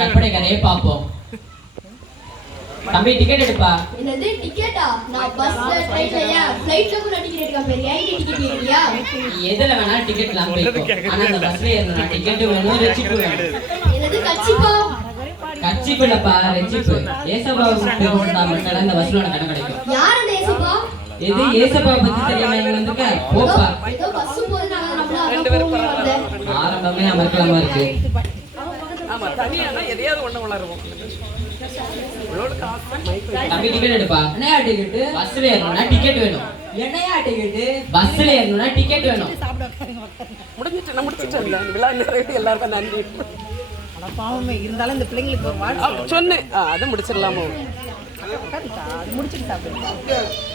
கற்பனை கதையை பார்ப்போம். தம்பி டிக்கெட் எடுப்பா. என்னது டிக்கெட்டா? நான் பஸ்ல ட்ரெயின்ல ஃளைட்ல கூட டிக்கெட் எடுக்க போறியா? ஐடி டிக்கெட் இல்லையா? எதுல வேணா டிக்கெட் இல்லாம போய்க்கோ. ஆனா அந்த பஸ்ல ஏறணும்னா டிக்கெட் வேணும், ரெசிப்ட் வேணும். என்னது கட்சிப்பா? கட்சிப் இல்லப்பா, ரெசிப்ட். ஏசப்பா வந்தா மட்டும் அந்த பஸ்ல உனக்கு இடம் கிடைக்கும். யார் அந்த ஏசப்பா? இது ஏசப்பா பத்தி தெரியாம இங்க வந்துக்க போப்பா. ஏதோ பஸ் போறதுனால நம்மள அங்க போய் வந்தேன். ஆரம்பமே அமர்க்கலமா இருக்கு. ஆமா தனியானா எதையாவது ஒண்ணு வளருவோம். தம்பி டிக்கெட் எடுப்பா. என்னையா டிக்கெட்? பஸ்ல ஏறணும்னா டிக்கெட் வேணும். என்னையா டிக்கெட்? பஸ்ல ஏறணும்னா டிக்கெட் வேணும். முடிச்சிட்டேன் விழா நிறைவேற்றி எல்லாருக்கும் நன்றி. அட பாவமே இருந்தாலும் இந்த பிள்ளைங்களுக்கு ஒரு வாட்ச் சொன்னேன் அது முடிச்சிடலாமோ? அது முடிச்சிட்டு சாப்பிடுங்க.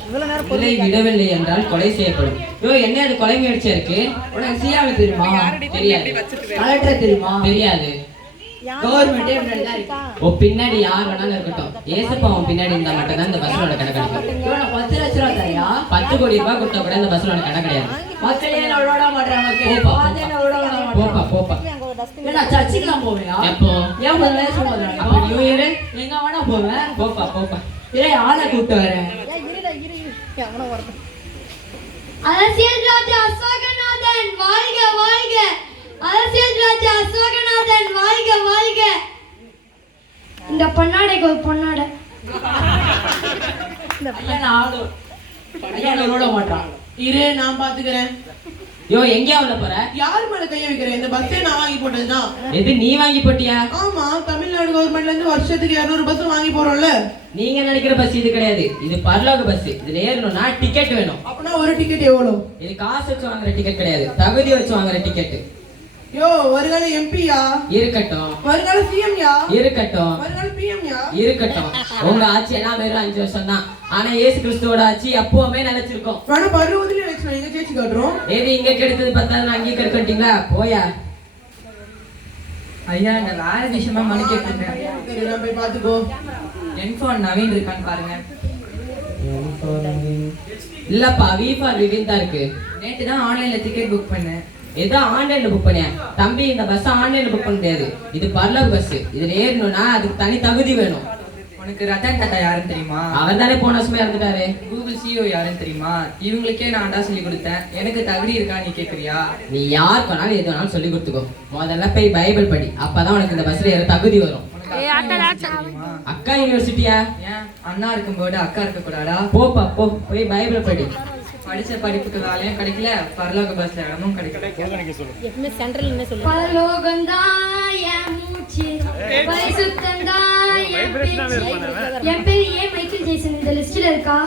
இவ்வளவு நேரம் கொலை விடவில்லை என்றால் கொலை செய்யப்படும். யோ என்ன அது கொலை முயற்சியா இருக்கு? உனக்கு சியாவை தெரியுமா? தெரியாது. கலெக்டர் தெரியுமா? தெரியாது. கவர்மெண்டே முன்னாடி தான் இருக்கு. ஓ பின்னாடி யார் வேணாலும் இருக்கட்டும். ஏசப்பா அவன் பின்னாடி இருந்தா மட்டும் தான் இந்த பஸ்ல உனக்கு இடம் கிடைக்கும். இவனை 10 லட்சம் ரூபாய் தரியா? 10 கோடி ரூபாய் கொடுத்தா கூட இந்த பஸ்ல உனக்கு இடம் கிடையாது. மக்களே என்ன விட மாட்டாங்க. போப்பா போப்பா. ஏன்னா சர்ச்சுக்குலாம் போவியா? எப்போ? ஏன் முதல்ல சொல்லுவாங்க. அப்ப நியூ இயர் எங்க வேணா போவேன். போப்பா போப்பா. ஏய் ஆளை கூப்பிட்டு வரேன். அரசியல் ராஜா அசோகநாதன் வாழ்க வாழ்க. அரசியல் ராஜா அசோகநாதன் வாழ்க வாழ்க. இந்த பொன்னாடைக்கு ஒரு பொன்னாடை. இந்த பையன் ஆளு பையன் விட மாட்டான். இரு நான் பாத்துக்கிறேன். யோ எங்கயா உள்ள போற? யார் மேல கைய வைக்கிறேன்? இந்த பஸ்ஸே நான் வாங்கி போட்டதுதான். எது நீ வாங்கி போட்டியா? ஆமா, தமிழ்நாடு கவர்மெண்ட்ல இருந்து வருஷத்துக்கு 200 பஸ் வாங்கி போறோம்ல. நீங்க நினைக்கிற பஸ் இது கிடையாது. இது பரலோக பஸ். இதுல ஏறணும்னா டிக்கெட் வேணும். அப்பனா ஒரு டிக்கெட் எவ்வளவு? இது காசு வச்சு வாங்குற டிக்கெட் கிடையாது, தகுதி வச்சு வாங்குற டிக்கெட். யோ வருகால எம்பியா? இருக்கட்டும். வருகால சிஎம் யா? இருக்கட்டும். வருகால பிஎம் யா? இருக்கட்டும். உங்க ஆட்சி எல்லாம் வெறும் 5 வருஷம் தான். ஆனா இயேசு கிறிஸ்துவோட ஆட்சி எப்பவுமே நினைச்சிருக்கோம். வேணா 60 எலெக்ஷன் எங்க ஜெயிச்சு காட்டுறோம். ஏது இங்க கெடுத்தது பார்த்தாலும் அங்கே கெடுக்கட்டீங்களா? போயா ஐயா நான் வேற விஷயமா மணி கேட்டுருந்தேன். சரி நான் போய் பாத்துக்கோ. என்ஃபோன் நவீன் இருக்கான்னு பாருங்க. இல்லப்பா V4 விவின் தான் இருக்கு. நேற்று தான் ஆன்லைன்ல டிக்கெட் புக் பண்ணேன். ஏதோ ஆன்லைன்ல புக் பண்ணியா? தம்பி இந்த பஸ் ஆன்லைன்ல புக் பண்ண முடியாது. இது பரலோக பஸ். இதுல ஏறணும்னா அதுக்கு தனி தகுதி வேணும். உனக்கு ரத்தன் டாட்டா யாருன்னு தெரியுமா? அவர் தானே போன வருஷமே இறந்துட்டாரு. கூகுள் CEO யாருன்னு தெரியுமா? இவங்களுக்கே நான் தான் சொல்லி கொடுத்தேன். எனக்கு தகுதி இருக்கா நீ கேக்குறியா? நீ யாருக்கு வேணாலும் எது வேணாலும் சொல்லி கொடுத்துக்கோ. முதல்ல போய் பைபிள் படி. அப்பதான் உனக்கு இந்த பஸ்ல ஏற தகுதி வரும். அக்கா யூனிவர்சிட்டியா? ஏன் அண்ணா இருக்கும்போது அக்கா இருக்க கூடாதா? போப்பா போ, போய் பைபிள் படி. படிச்ச படிப்புக்கு வேலையும் கிடைக்கல, பரலோக பஸ்ல இடமும் கிடைக்கல. பரலோகம்தான் என் மூச்சு, பரிசுத்தம்தான் என் பேச்சு. என் பேர் ஏன் மைக்கேல் ஜேசன் இந்த லிஸ்ட்ல இருக்கா?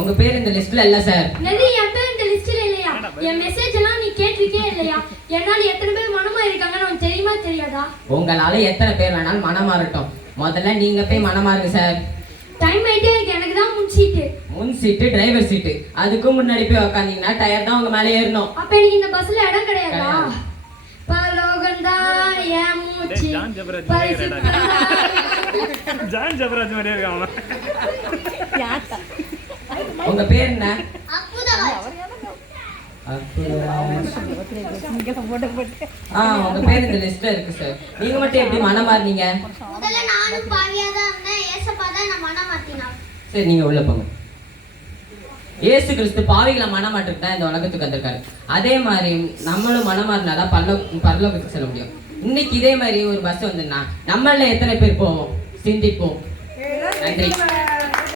உங்க பேர் இந்த லிஸ்ட்ல இல்ல சார். என்னது என் பேர் இந்த லிஸ்ட்ல இல்லையா? என் மெசேஜ் எல்லாம் நீ கேட்டிருக்கே இல்லையா? என்னால எத்தனை பேர் மனமா இருக்காங்கன்னு உனக்கு தெரியுமா தெரியாதா? உங்களால எத்தனை பேர் வேணாலும் மனமாறட்டும். முதல்ல நீங்க போய் மனமாறுங்க சார். டைம் ஆயிட்டே இருக்கு. எனக்கு தான் முன் சீட்டு. முன் சீட்டு டிரைவர் சீட்டு. அதுக்கு முன்னாடி போய் உக்காந்தீங்கன்னா டயர் தான் உங்க மேல ஏறணும். அப்ப எனக்கு இந்த பஸ்ல இடம் கிடையாதா? பரலோகம்தான் என் மூச்சு, ஜான் ஜபராஜ் மாதிரியே இருக்கான். உங்க பேர் என்ன? உங்க பேர் இந்த லிஸ்ட்ல இருக்கு சார். நீங்க மட்டும் எப்படி மனமாறுனீங்க? முதல்ல நானும் பாவியா தான் இருந்தேன். ஏசப்பா தான் நான் மனமாத்தினா. சரி நீங்க உள்ள போங்க. இயேசு கிறிஸ்து பாவிகளை மனமாட்டுக்கு தான் இந்த உலகத்துக்கு வந்திருக்காரு. அதே மாதிரி நம்மளும் மனமாறினாதான் பரலோகத்துக்கு செல்ல முடியும். இன்னைக்கு இதே மாதிரி ஒரு பஸ் வந்துன்னா நம்மள எத்தனை பேர் போவோம்? சிந்திப்போம். நன்றி.